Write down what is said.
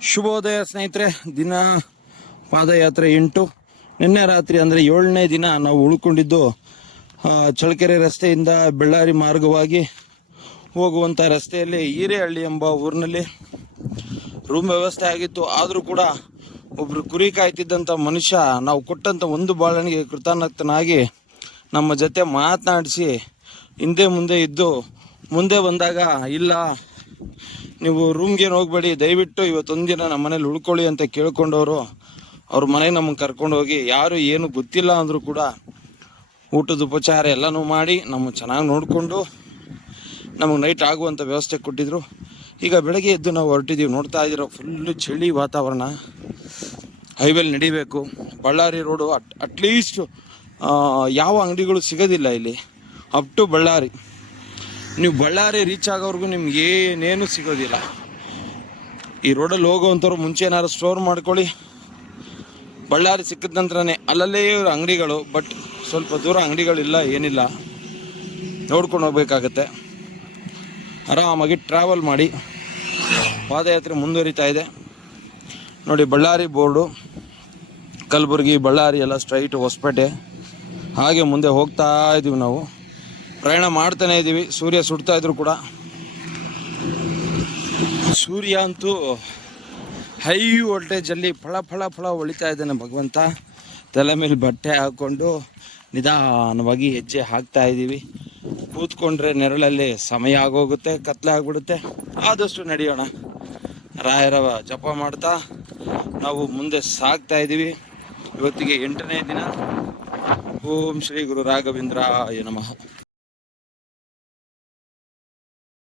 ಶುಭೋದಯ ಸ್ನೇಹಿತರೆ, ದಿನ ಪಾದಯಾತ್ರೆ ಎಂಟು. ನಿನ್ನೆ ರಾತ್ರಿ ಅಂದರೆ ಏಳನೇ ದಿನ ನಾವು ಉಳ್ಕೊಂಡಿದ್ದು ಚಳ್ಳಕೆರೆ ರಸ್ತೆಯಿಂದ ಬೆಳ್ಳಾರಿ ಮಾರ್ಗವಾಗಿ ಹೋಗುವಂಥ ರಸ್ತೆಯಲ್ಲಿ ಹಿರೇಹಳ್ಳಿ ಎಂಬ ಊರಿನಲ್ಲಿ ರೂಮ್ ವ್ಯವಸ್ಥೆ ಆಗಿತ್ತು. ಆದರೂ ಕೂಡ ಒಬ್ಬರು ಕುರಿ ಕಾಯ್ತಿದ್ದಂಥ ಮನುಷ್ಯ ನಾವು ಕೊಟ್ಟಂಥ ಒಂದು ಬಾಳಣಿಗೆ ಕೃತಜ್ಞತನಾಗಿ ನಮ್ಮ ಜೊತೆ ಮಾತನಾಡಿಸಿ ಹಿಂದೆ ಮುಂದೆ ಇದ್ದು, ಮುಂದೆ ಬಂದಾಗ, ಇಲ್ಲ ನೀವು ರೂಮ್ಗೆ ಹೋಗಬೇಡಿ. ದಯವಿಟ್ಟು ಇವತ್ತೊಂದಿನ ನಮ್ಮ ಮನೇಲಿ ಉಳ್ಕೊಳ್ಳಿ ಅಂತ ಕೇಳ್ಕೊಂಡವರು. ಅವ್ರ ಮನೆಗೆ ನಮ್ಮ ಕರ್ಕೊಂಡು ಹೋಗಿ, ಯಾರು ಏನು ಗೊತ್ತಿಲ್ಲ ಅಂದರೂ ಕೂಡ ಊಟದ ಉಪಚಾರ ಎಲ್ಲನೂ ಮಾಡಿ ನಮ್ಮ ಚೆನ್ನಾಗಿ ನೋಡಿಕೊಂಡು ನಮಗೆ ನೈಟ್ ಆಗುವಂಥ ವ್ಯವಸ್ಥೆ ಕೊಟ್ಟಿದ್ರು. ಈಗ ಬೆಳಗ್ಗೆ ಎದ್ದು ನಾವು ಹೊರಟಿದ್ದೀವಿ ನೋಡ್ತಾ ಇದ್ದೀರೋ ಫುಲ್ಲು ಚಳಿ ವಾತಾವರಣ. ಹೈವೇಲಿ ನಡಿಬೇಕು. ಬಳ್ಳಾರಿ ರೋಡು ಅಟ್ ಅಟ್ಲೀಸ್ಟ್ ಯಾವ ಅಂಗಡಿಗಳು ಸಿಗೋದಿಲ್ಲ ಇಲ್ಲಿ. Up to Ballari. ನೀವು ಬಳ್ಳಾರಿ ರೀಚ್ ಆಗೋವರೆಗೂ ನಿಮ್ಗೆ ಏನೇನು ಸಿಗೋದಿಲ್ಲ. ಈ ರೋಡಲ್ಲಿ ಹೋಗುವಂಥವ್ರು ಮುಂಚೆ ಏನಾದ್ರು ಸ್ಟೋರ್ ಮಾಡ್ಕೊಳ್ಳಿ. ಬಳ್ಳಾರಿ ಸಿಕ್ಕಿದ ನಂತರನೇ ಅಲ್ಲಲ್ಲೇ ಅಂಗಡಿಗಳು ಬಟ್ ಸ್ವಲ್ಪ ದೂರ ಅಂಗಡಿಗಳಿಲ್ಲ, ಏನಿಲ್ಲ. ನೋಡ್ಕೊಂಡು ಹೋಗ್ಬೇಕಾಗತ್ತೆ. ಆರಾಮಾಗಿ ಟ್ರಾವೆಲ್ ಮಾಡಿ ಪಾದಯಾತ್ರೆ ಮುಂದುವರಿತಾ ಇದೆ. ನೋಡಿ, ಬಳ್ಳಾರಿ ಬೋರ್ಡು, ಕಲಬುರಗಿ, ಬಳ್ಳಾರಿ ಎಲ್ಲ ಸ್ಟ್ರೈಟ್ ಹೊಸಪೇಟೆ. ಹಾಗೆ ಮುಂದೆ ಹೋಗ್ತಾ ಇದ್ದೀವಿ ನಾವು. ಪ್ರಯಾಣ ಮಾಡ್ತಾನೆ ಇದ್ದೀವಿ. ಸೂರ್ಯ ಸುಡ್ತಾ ಇದ್ರು ಕೂಡ. ಸೂರ್ಯ ಅಂತೂ ಹೈ ವೋಲ್ಟೇಜಲ್ಲಿ ಫಳ ಫಳ ಫಳ ಹೊಳಿತಾ ಇದ್ದಾನೆ ಭಗವಂತ. ತಲೆ ಮೇಲೆ ಬಟ್ಟೆ ಹಾಕ್ಕೊಂಡು ನಿಧಾನವಾಗಿ ಹೆಜ್ಜೆ ಹಾಕ್ತಾ ಇದ್ದೀವಿ. ಕೂತ್ಕೊಂಡ್ರೆ ನೆರಳಲ್ಲಿ ಸಮಯ ಆಗೋಗುತ್ತೆ, ಕತ್ಲೆ ಆಗ್ಬಿಡುತ್ತೆ. ಆದಷ್ಟು ನಡೆಯೋಣ. ರಾಯರ ಜಪ ಮಾಡ್ತಾ ನಾವು ಮುಂದೆ ಸಾಗ್ತಾ ಇದ್ದೀವಿ. ಇವತ್ತಿಗೆ ಎಂಟನೇ ದಿನ. ಓಂ ಶ್ರೀ ಗುರು ರಾಘವೇಂದ್ರಾಯ ನಮಃ.